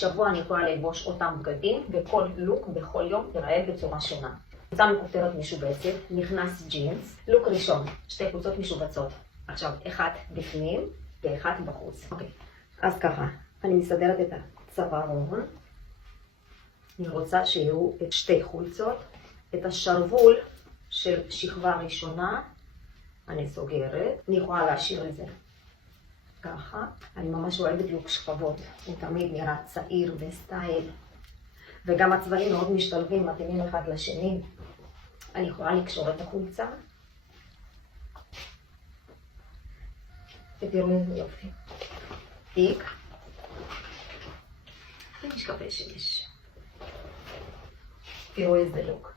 שבוע אני יכולה ללבוש אותם בגדים, וכל לוק בכל יום ייראה בצורה שונה. חולצה מכופתרת משובצת, נכנס ג'ינס, לוק ראשון, שתי חולצות משובצות. עכשיו, אחת בפנים ואחת בחוץ. אוקיי, אז ככה, אני מסדרת את הצווארון. אני רוצה שיהיו את שתי חולצות, את השרוול של שכבה ראשונה, אני סוגרת. אני יכולה להשאיר את זה ככה. אני ממש אוהבת לוק שכבות, הוא תמיד נראה צעיר וסטייל. וגם הצבעים מאוד משתלבים, מתאימים אחד לשני. אני יכולה לקשור את החולצה. ותראו איזה יופי. תיק. ומשקפי שמש. תראו איזה לוק.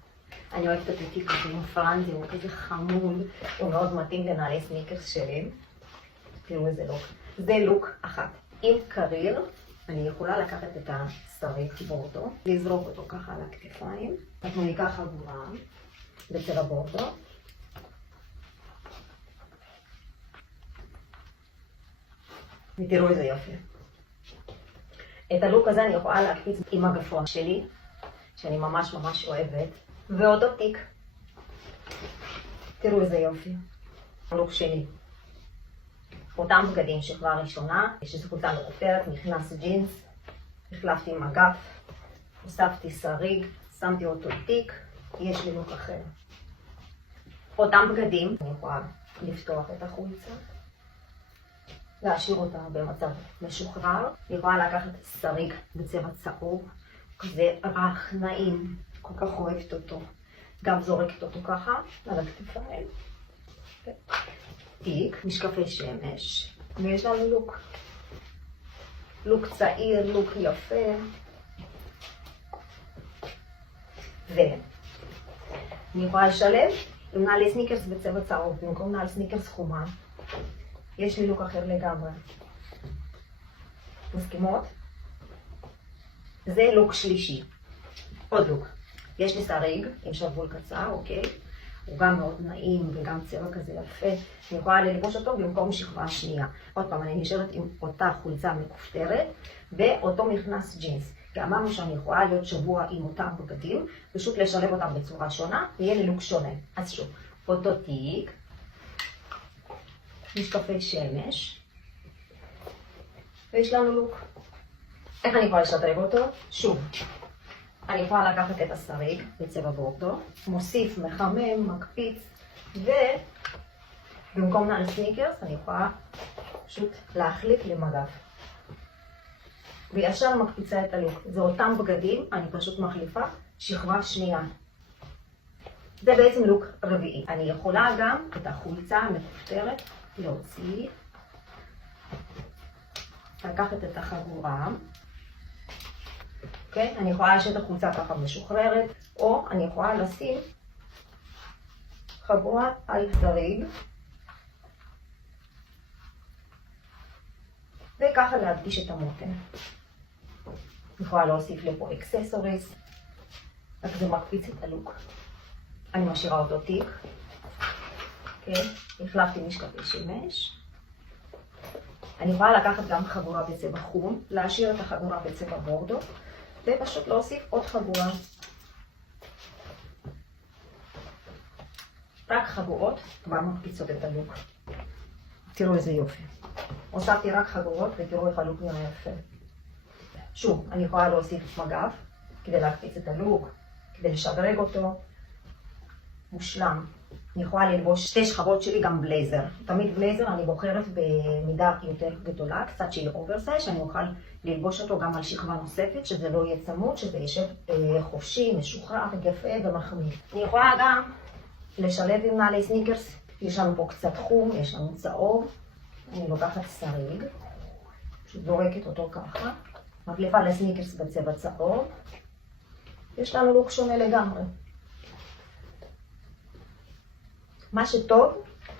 אני אוהבת את התיק הזה עם פרנזי, הוא כזה חמוד, הוא מאוד מתאים לנעלי סניקרס שלי. תראו איזה לוק. זה לוק אחת. עם קריר, אני יכולה לקחת את השריג בורדו, לזרוק אותו ככה על הכתפיים. אנחנו ניקח חגורה בצבע בורדו. ותראו איזה יופי. את הלוק הזה אני יכולה להקפיץ עם הגפרון שלי, שאני ממש ממש אוהבת, ואותו תיק. תראו איזה יופי. הלוק שלי. אותם בגדים שכבה ראשונה, יש איזו חולצה מכופתרת, נכנס ג'ינס, החלפתי עם אגף, הוספתי שריג, שמתי אותו תיק, יש לי לוק אחר. אותם בגדים, אני יכולה לפתוח את החולצה, להשאיר אותה במצב משוחרר. אני יכולה לקחת שריג בצבע צהוב, כזה רך, נעים, כל כך אוהבת אותו. גם זורקת אותו ככה על הכתפיים. תיק, משקפי שמש, ויש לנו לוק. לוק צעיר, לוק יפה. ואני יכולה לשלב עם נעלי סניקרס בצבע צהוב, במקום נעל סניקרס חומה. יש לי לוק אחר לגמרי. מסכימות? זה לוק שלישי. עוד לוק. יש לי שריג עם שרוול קצר, אוקיי? הוא גם מאוד נעים וגם צבע כזה יפה. אני יכולה ללבוש אותו במקום שכבה שנייה. עוד פעם, אני נשארת עם אותה חולצה מכופתרת ואותו מכנס ג'ינס. כי אמרנו שאני יכולה להיות שבוע עם אותם בגדים, פשוט לשלב אותם בצורה שונה, ויהיה לי לוק שונה. אז שוב, אותו תיק, משקפי שמש, ויש לנו לוק. איך אני יכולה לשדרג אותו? שוב. אני יכולה לקחת את השריג בצבע בורדו, מוסיף, מחמם, מקפיץ, ובמקום נעל סניקרס אני יכולה פשוט להחליף למגף. וישר מקפיצה את הלוק. זה אותם בגדים, אני פשוט מחליפה שכבה שנייה. זה בעצם לוק רביעי. אני יכולה גם את החולצה המכופתרת להוציא, לקחת את החגורה. כן? אני יכולה להשאיר את החולצה ככה משוחררת, או אני יכולה לשים חגורה על שריג, וככה להדגיש את המותן. אני יכולה להוסיף לפה אקססוריז, רק זה מקפיץ את הלוק. אני משאירה אותו תיק, כן? החלפתי משקפי שמש. אני יכולה לקחת גם חגורה בצבע חום, להשאיר את החגורה בצבע בורדו, ופשוט להוסיף עוד חגורה. רק חגורות כבר מקפיצות את הלוק. תראו איזה יופי. הוספתי רק חגורות ותראו איך הלוק נראה יפה. שוב, אני יכולה להוסיף מגף כדי להקפיץ את הלוק, כדי לשדרג אותו. מושלם. אני יכולה ללבוש שתי שכבות שלי גם בלייזר. תמיד בלייזר אני בוחרת במידה יותר גדולה, קצת שהיא אוברסייז, שאני אוכל ללבוש אותו גם על שכבה נוספת, שזה לא יהיה צמוד, שזה יישב חופשי, משוחרר, יפה ומחמיא. אני יכולה גם לשלב עם נעלי סניקרס. יש לנו פה קצת חום, יש לנו צהוב. אני לוקחת שריג, פשוט זורקת אותו ככה, מחליפה לסניקרס בצבע צהוב. יש לנו לוק שונה לגמרי. מה שטוב,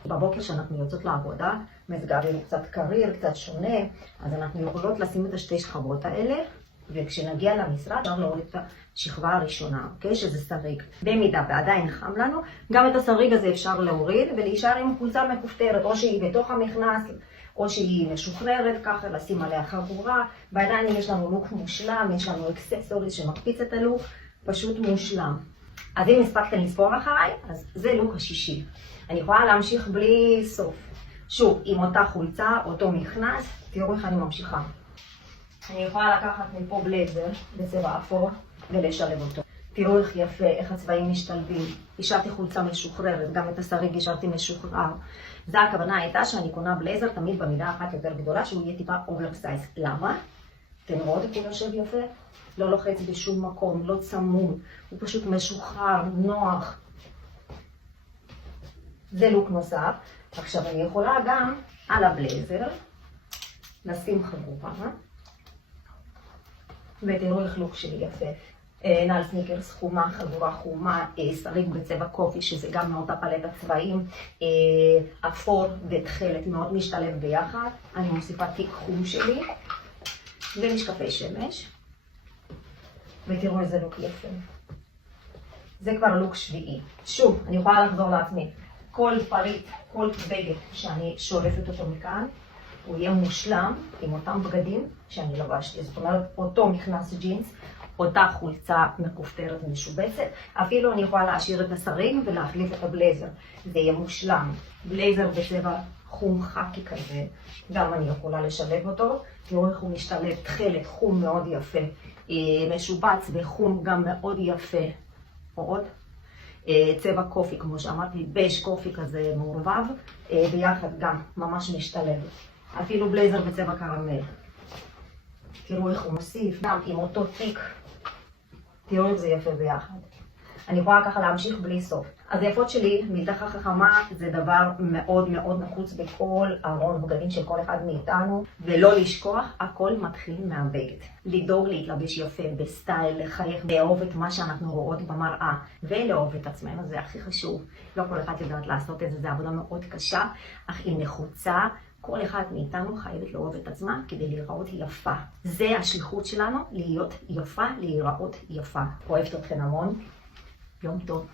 בבוקר שאנחנו יוצאות לעבודה, מזג האוויר הוא קצת קריר, קצת שונה, אז אנחנו יכולות לשים את השתי שכבות האלה, וכשנגיע למשרד, אפשר להוריד את השכבה הראשונה, אוקיי? שזה שריג. במידה ועדיין חם לנו, גם את השריג הזה אפשר להוריד ולהישאר עם חולצה מכופתרת, או שהיא בתוך המכנס, או שהיא משוחררת ככה, לשים עליה חגורה, ועדיין יש לנו לוק מושלם, יש לנו אקססוריז שמקפיץ את הלוק, פשוט מושלם. אז אם הספקתם לספור אחריי, אז זה לוק השישי. אני יכולה להמשיך בלי סוף. שוב, עם אותה חולצה, אותו מכנס, תראו איך אני ממשיכה. אני יכולה לקחת מפה בלייזר בצבע אפור ולשלב אותו. תראו איך יפה, איך הצבעים משתלבים. השארתי חולצה משוחררת, גם את השריג השארתי משוחרר. זו הכוונה הייתה שאני קונה בלייזר תמיד במידה אחת יותר גדולה, שהוא יהיה טיפה אוברסייז. למה? אתם רואות איך הוא יושב יפה? לא לוחץ בשום מקום, לא צמוד, הוא פשוט משוחרר, נוח. זה לוק נוסף. עכשיו אני יכולה גם על הבלייזר לשים חגורה. ותראו איך לוק שלי יפה. נעל סניקרס חומה, חגורה חומה, שריג בצבע קופי, שזה גם מאותה פלטת צבעים, אפור ותכלת מאוד משתלב ביחד. אני מוסיפה תיק חום שלי ומשקפי שמש. ותראו איזה לוק יפה. זה כבר לוק שביעי. שוב, אני יכולה לחזור לעצמי. כל פריט, כל בגד שאני שולפת אותו מכאן, הוא יהיה מושלם עם אותם בגדים שאני לבשתי. זאת אומרת, אותו מכנס ג'ינס, אותה חולצה מכופתרת משובצת. אפילו אני יכולה להשאיר את השריג ולהחליף את הבלייזר. זה יהיה מושלם. בלייזר בצבע חום חקי כזה, גם אני יכולה לשלב אותו. תראו איך הוא משתלב, תכלת חום מאוד יפה, משובץ וחום גם מאוד יפה. עוד צבע קופי, כמו שאמרתי, בייש קופי כזה מעורבב, ביחד גם ממש משתלב. אפילו בלייזר בצבע קרמל. תראו איך הוא מוסיף, גם עם אותו תיק. תראו איך זה יפה ביחד. אני יכולה ככה להמשיך בלי סוף. אז היפות שלי, מלתחה חכמה, זה דבר מאוד מאוד נחוץ בכל ארון בגדים של כל אחד מאיתנו. ולא לשכוח, הכל מתחיל מהבגד. לדאוג להתלבש יפה, בסטייל, לחייך, לאהוב את מה שאנחנו רואות במראה, ולאהוב את עצמנו, זה הכי חשוב. לא כל אחד יודעת לעשות את זה, זה עבודה מאוד קשה, אך היא נחוצה. כל אחד מאיתנו חייבת לאהוב את עצמה כדי להיראות יפה. זה השליחות שלנו, להיות יפה, להיראות יפה. אוהבת אתכן המון. יום טוב.